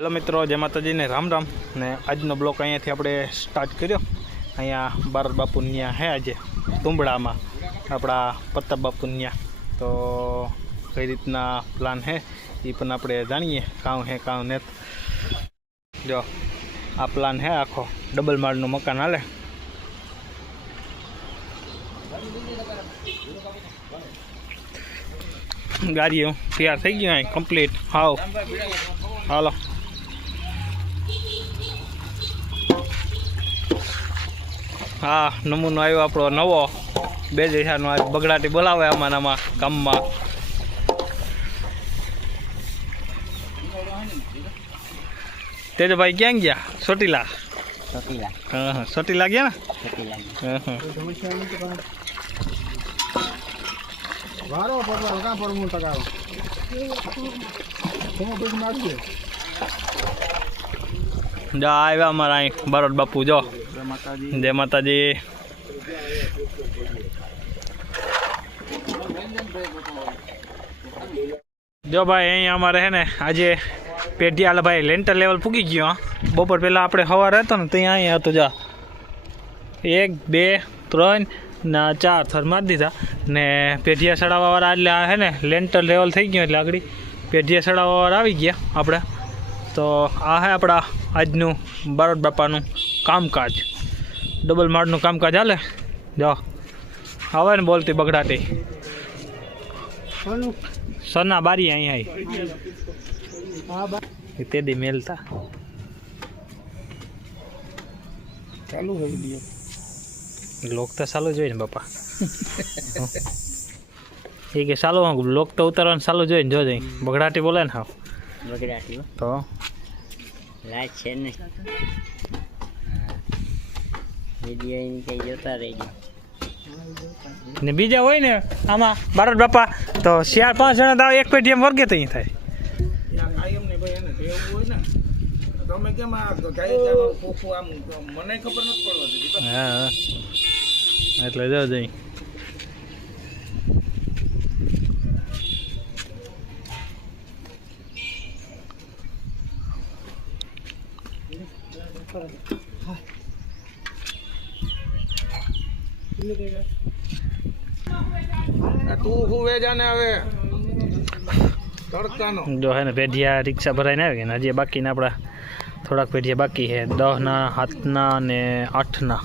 Hello मित्रों, जय माताजी ने राम राम ने આજનો બ્લોક અહીંયાથી આપણે સ્ટાર્ટ કર્યો। અહીંયા બારોટ બાપુન્યા હે આજે તુંબડામાં આપણા પત્તા બાપુન્યા। તો કઈ રીતના પ્લાન હે એ પણ આપણે જાણીએ। કાં હે કાં ને જો આ પ્લાન હે આખો ડબલ માળનું મકાન હાલે। ગાડીઓ તૈયાર થઈ ગઈ અહીં કમ્પ્લીટ હાવ હાલો। हाँ नमूनो आयो आपणो नवो बे जैसानो आज बगड़ाटी बोलावे आमानामा काममां। तेज भाई क्या गया सोटीला हाँ सोटीला गया ना जा आया अमरा बारोट बापू जो जय माताजी। जो भाई अँ अमरे है ने आज पेटियाला भाई लेंटर लेवल पूगी गयो। बपोर पहला अपने सवार तो ने त्या अँ तो जा 1 2 3 ना 4 थर मार दीधा ने पेटिया सड़ावा वाला एटले है ने लेंटर लेवल थी गयो। आगड़ी पेटिया सड़ावा वाला आई गया अपने। तो आ है अपना आजनु बारोट बापानु कामकाज डबल माळनु कामकाज हाले। जो आवे ने बोलती बगड़ाटी सना बारी आई आई तेदी मेलता चालू है लोग तो चालू जोईने बापा ये के चालू लोग तो उतरवा चालू जोईने जो जई बगड़ाटी बोले ने हाव बगड़ाटी तो लाइट छे ने विडियो इनके जोता रही ने बीजा होय ने आमा बारोट बापा तो 4-5 जणा दाव एक पेटीएम वर्गे तई थाय या कायम ने भाई ने એવું હોય ને તમે કેમ આ ગાય ચાનો કોફો આમ મને ખબર નત પડવા દીધી હા એટલે જો જઈ तू हुए जाने आवे तड़कानो जो है ने पेढ़िया रिक्शा भराઈને આવે ને હજી બાકી ને આપડા થોડાક પેઢિયા બાકી છે 10 ના 7 ના ને 8 ના।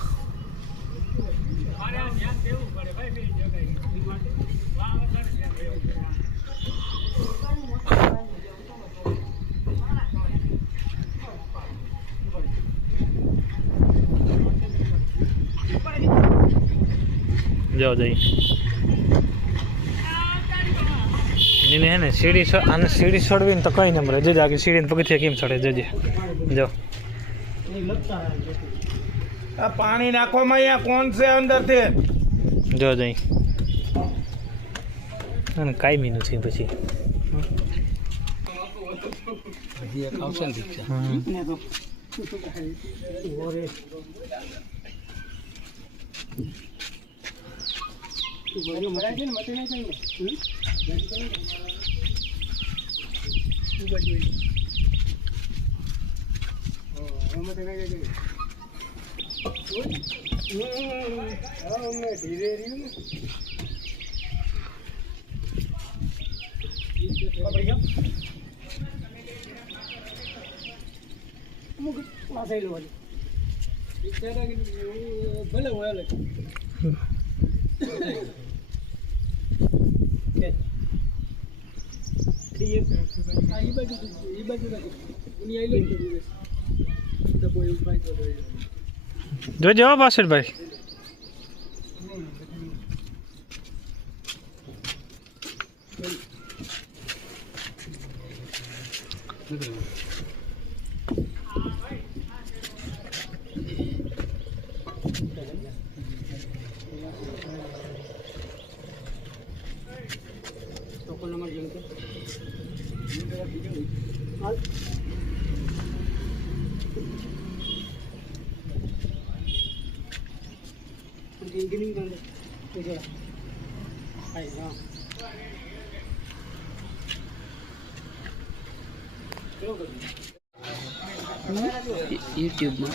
जो जई इन्हें है ना सीढ़ी आने सीढ़ी छोड़वी तो कहीं न मरे जो जाके सीढ़ी पगथिया केम चढ़े जो जो आ पानी नाखो में यहाँ कौन से अंदर थे जो जई अन काई मीनू छी પછી ये काउसन दीक्षा ओरे बड़ी मरा के मत नहीं चाहिए जो जवाब आसिर भाई YouTube में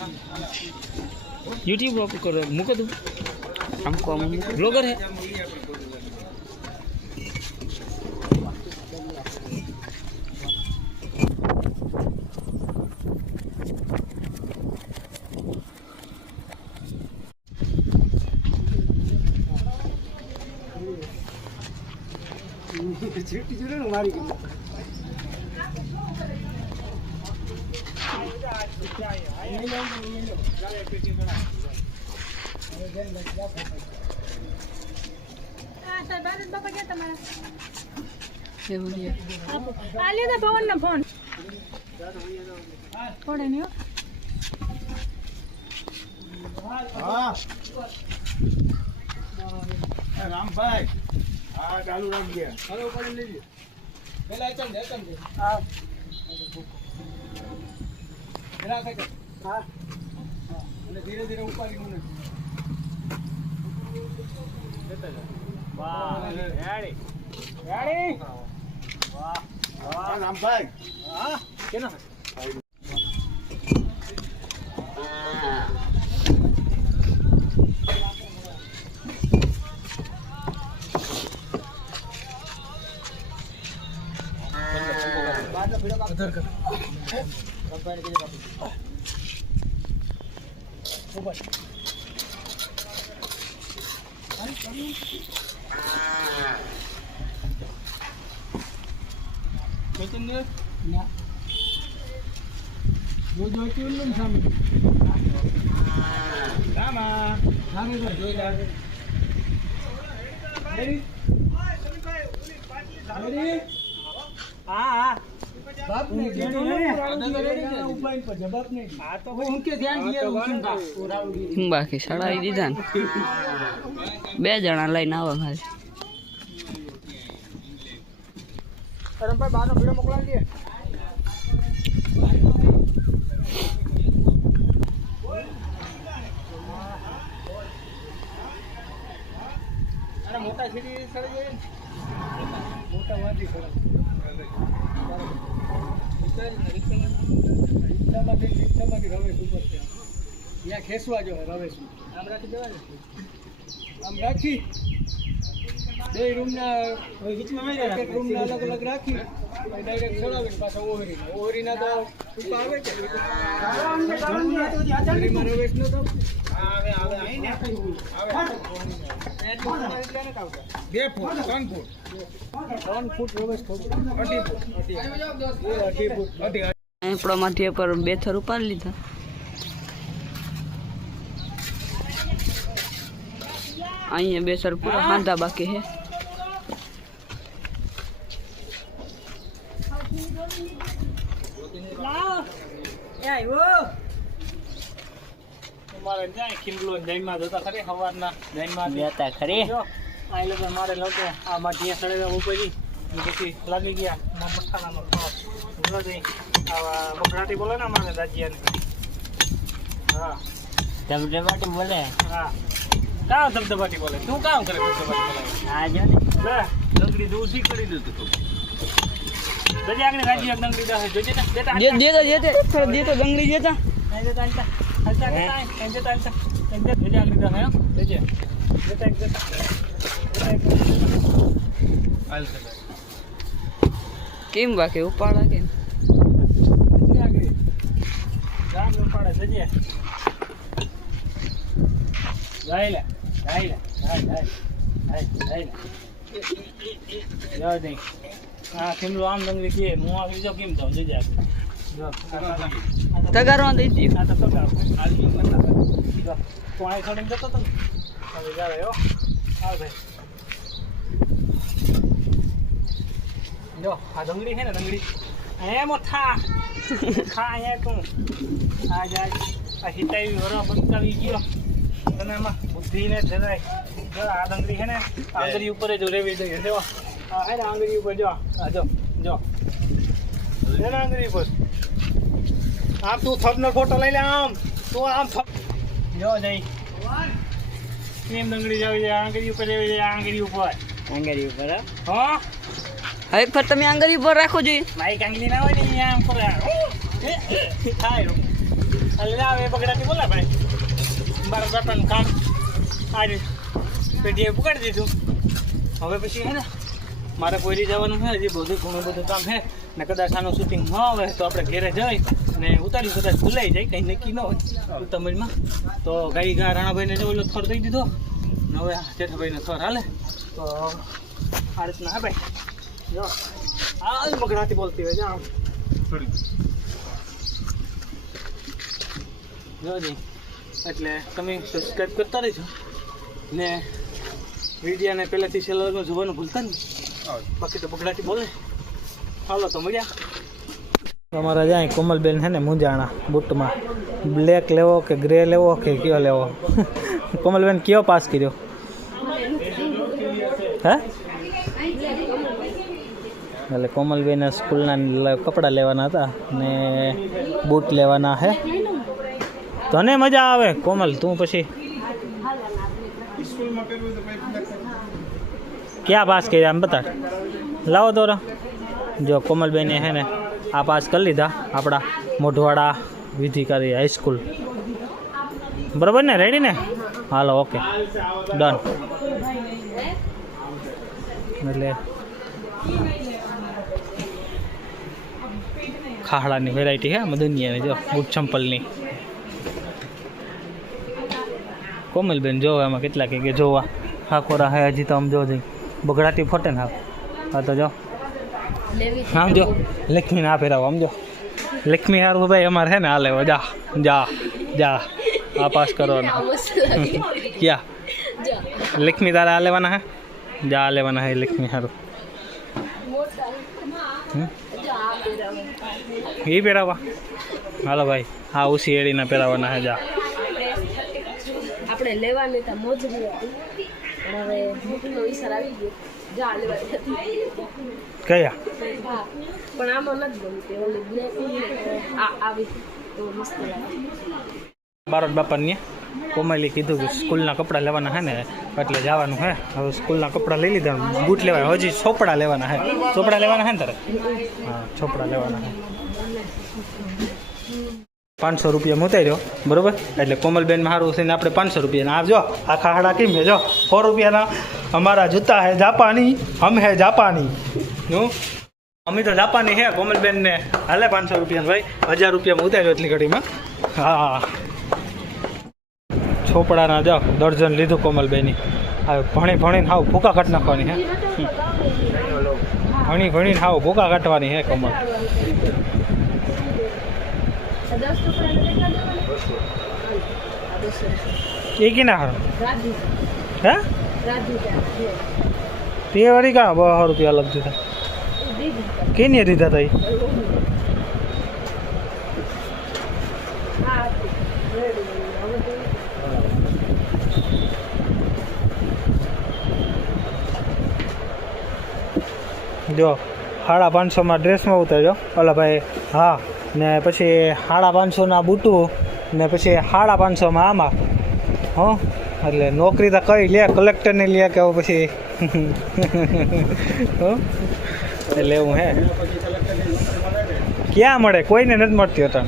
YouTube पर करो मुको तुम हमको ब्लॉगर है भवन ना फोन थोड़े नहीं राम भाई हाँ चालू रख दिया हेलो ऊपर ले लीजिए पहले चल दे हाँ मेरा क्या हाँ धीरे धीरे ऊपर ही मुने वाह यारी यारी वाह वाह राम भाई हाँ क्या ना उधर कर ऊपर कितने ना जो चुन सामने रामा सामने पर जो जा मेरी हाँ बाप ने ऊपर पर जवाब नहीं हाँ तो उनके ध्यान दिए बाकी सड़ाई दीधा ने 2 જણા લઈને આવો ખાલી રમભાઈ બાનો ભીડો મોકલાવી દે અરે મોટા સીડી સડી જાય મોટા વાંધી સડે રિક્ષામાંથી રવેશ ઉપર છે ત્યાં ખેંચવા જો રવેશ આમ રાખી દેવાય આમ રાખી બે રૂમના રૂમના અલગ અલગ રાખી ડાયરેક્ટ ચડાવીને પાછા ઓહરીના તો ટૂંકા આવે છે રવેશ નો તો આવે આવીને બે ફૂટ 3 ફૂટ રવેશ થોડું 2.5 ફૂટ આપણા માથે પર 2 થર ઉપાડી લીધા અહીંયા 2 સર પૂરા હાંધા બાકી હે મારે જાય કિંબલો જઈમાં જતા ખરી સવારના જઈમાં જતા ખરી આ લોકો મારે લોકો આ માટી સડેલા ઉપરી પછી લાગી ગયા મઠાનાનો ખાસ ઉભો જઈ આવા બકરાટી બોલે ને મારે દાજીયાને હા ધબધબાટી બોલે હા કામ ધબધબાટી બોલે તું કામ કરે ધબધબાટી બોલે આ જો ને ડંગડી દૂધી કરી દીધું તું દજી આગળ રાજી ડંગડી દે જોજે ને દેતા દે તો ડંગરી દેતા નહીં દેતા હાલતા દજી આગળ દે હે દેજે દેતા હાલ કેમ બાકી ઉપાડા કેમ રામ ઉપાડે જજે ગાયલા જાવ દે હા કેમલો આમ ડંગરી કે હું આવી જો કેમ જાવ જજે જો તગારવા દઈ દી આ તો તગાર આજ કેમ નતા જો તો આ છોડીને જતો તો હવે જાવ હો આવ ભાઈ જો આ ડંગરી છે ને ડંગરી એ મોથા ખા અહીંયા તું આ જાય આ હિતાવી વરો બંકાવી ગયો તને એમાં બુદ્ધિ ને જરાય જો આ ડંગરી છે ને આંગળી ઉપર જ રેવી દઈએ જો આ હે ને આંગળી ઉપર જો આ જો એને આંગળી ઉપર આમ તું થપનો ફોટો લઈ લે આમ તું આમ થપ જો જઈ કેમ ડંગરી જાવી જાય આંગળી ઉપર રેવી જાય આંગળી ઉપર હા હવે ફર તમે આંગળી ઉપર રાખો જોઈએ મારી કાંગલી ના હોય ને અહીંયા આમ કરે થાય એટલે આવે બગડાથી બોલા ભાઈ મારા બાપાનું કામ આજે પેઢીએ પુગાડી દીધું. હવે પછી હે ને મારે કોઈરી જવાનું છે, હજી બધું ઘણું બધું કામ છે ને કદાચ આનું શૂટિંગ ન આવે તો આપણે ઘેરે જઈ ને ઉતારી કદાચ ભૂલાઈ જાય, કંઈ નક્કી ન હોય ઉત્તમજમાં. તો ગાઈ ગા રાણાભાઈને જો ઓલો થોર દઈ દીધો ને હવે જેઠાભાઈને થોર હાલે. તો આ રીતના હા ભાઈ જો આ બગડાથી બોલતી હોય જા જોજી. એટલે તમે સબસ્ક્રાઈબ કરતા રહેજો ને વિડીયોને પહેલાંથી છેલ્લા જોવાનું ભૂલતા નહીં, બાકી તો બગડાટી બોલે. હાલો તો મળ્યા. અમારા જાય કોમલબેન છે ને મુંજાણા બૂટમાં બ્લેક લેવો કે ગ્રે લેવો કે કયો લેવો? કોમલબેન કયો પાસ કર્યો હે? એટલે કોમલબેન સ્કૂલના કપડાં લેવાના હતા ને બૂટ લેવાના હે. તને મજા આવે કોમલ, તું પછી ક્યાં પાસ કર્યા આમ બતા લાવો તો. જો કોમલબેને હે ને આ પાસ કરી લીધા આપણા મોઢવાડા વિધિકારી હાઈસ્કૂલ, બરાબર ને? રેડી ને? Hello okay done. એટલે ખાહડાની વેરાયટી હે દુનિયાની જો બૂટ ચંપલની. કોમલબેન જોવા એમાં કેટલા કે જોવા હા કોરા હે હજી તો આમ જો જઈ બગડાટી ફોટે ને હા તો જો આમ જો લક્ષ્મી ના ફેરાવો આમ જો લક્ષ્મી હારું ભાઈ અમારે હે ને હાલે જા જા જા આ પાસ કરવાના ક્યાં લક્ષ્મી તારા આ લેવાના હે જા આ લેવાના હે લક્ષ્મી હારું એ પહેરાવા હાલો ભાઈ હા ઉસી એડીના પહેરાવાના હે જા આપણે લેવાની તો મોજ હતી પણ હવે મોટુનો વિચાર આવી ગયો જા લેવાની કયા પણ આમાં નથી ગમતી ઓલી બ્લેક આ આવી તો મસ્ત લાગે. બારોટ બાપાને કોમલી કીધું કે સ્કૂલના કપડાં લેવાના હે ને એટલે જવાનું હે. હવે સ્કૂલના કપડાં લઈ લીધા, બૂટ લેવાના, હજી ચોપડા લેવાના હે. ચોપડા લેવાના હે ને તારે? હા ચોપડા લેવાના હે. 500 રૂપિયા મુતાઈ રહ્યો બરાબર. એટલે કોમલબેનમાં સારું છે ને આપણે 500 રૂપિયાના આ જો આ ખાડા કેમ છે જો 100 રૂપિયાના અમારા જૂતા હે જાપાની, હમ હે જાપાની નું અમે તો જાપાની હે. કોમલબેનને હાલે 500 રૂપિયા ભાઈ 1000 રૂપિયામાં ઉતાર્યો એટલી ઘડીમાં. હા છોપડાના જાઓ દર્જન લીધું કોમલબેની. હવે ભણીને હાવ ભૂકા કાઢ નાખવાની હે. ભણીને હાવ ભૂકા કાઢવાની હે કોમલ. એ કે ના હારું હે તે વાળી કા 200 રૂપિયા અલગ દીધા કેની દીધા તા? જો 550 ડ્રેસમાં ઉતાર્યો ઓલા ભાઈ. હા ને પછી 550 બૂટું ને પછી 550 આમાં હો. એટલે નોકરી તો કઈ લે કલેક્ટરને લે કે પછી એટલે એવું હે ક્યાં મળે? કોઈને નથી મળતી હતા.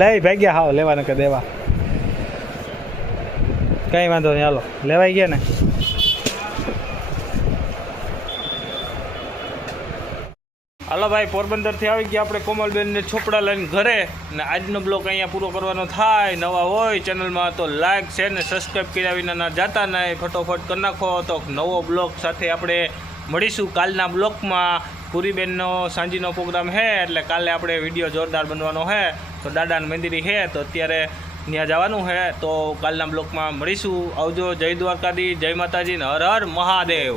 લઈ ભાગ્યા હાવ લેવાને કે દેવા કંઈ વાંધો નહીં હાલો લેવાઈ ગયા ને. હાલો ભાઈ પોરબંદરથી આવી ગયા આપણે કોમલબેનને છોપડા લઈને ઘરે. ને આજનો બ્લોગ અહીંયા પૂરો કરવાનો થાય. નવા હોય ચેનલમાં તો લાઈક શેર ને સબસ્ક્રાઈબ કર્યા વિના ના જાતા નહીં, ફટોફટ કરી નાખો. તો નવો બ્લોગ સાથે આપણે મળીશું કાલના બ્લોગમાં. પુરીબેનનો સાંજીનો પ્રોગ્રામ છે એટલે કાલે આપણે વિડીયો જોરદાર બનવાનો છે. તો દાદાની મંદિરી છે તો અત્યારે ત્યાં જવાનું છે. તો કાલના બ્લોગમાં મળીશું. આવજો. જય દ્વારકાધી, જય માતાજી ને હર હર મહાદેવ.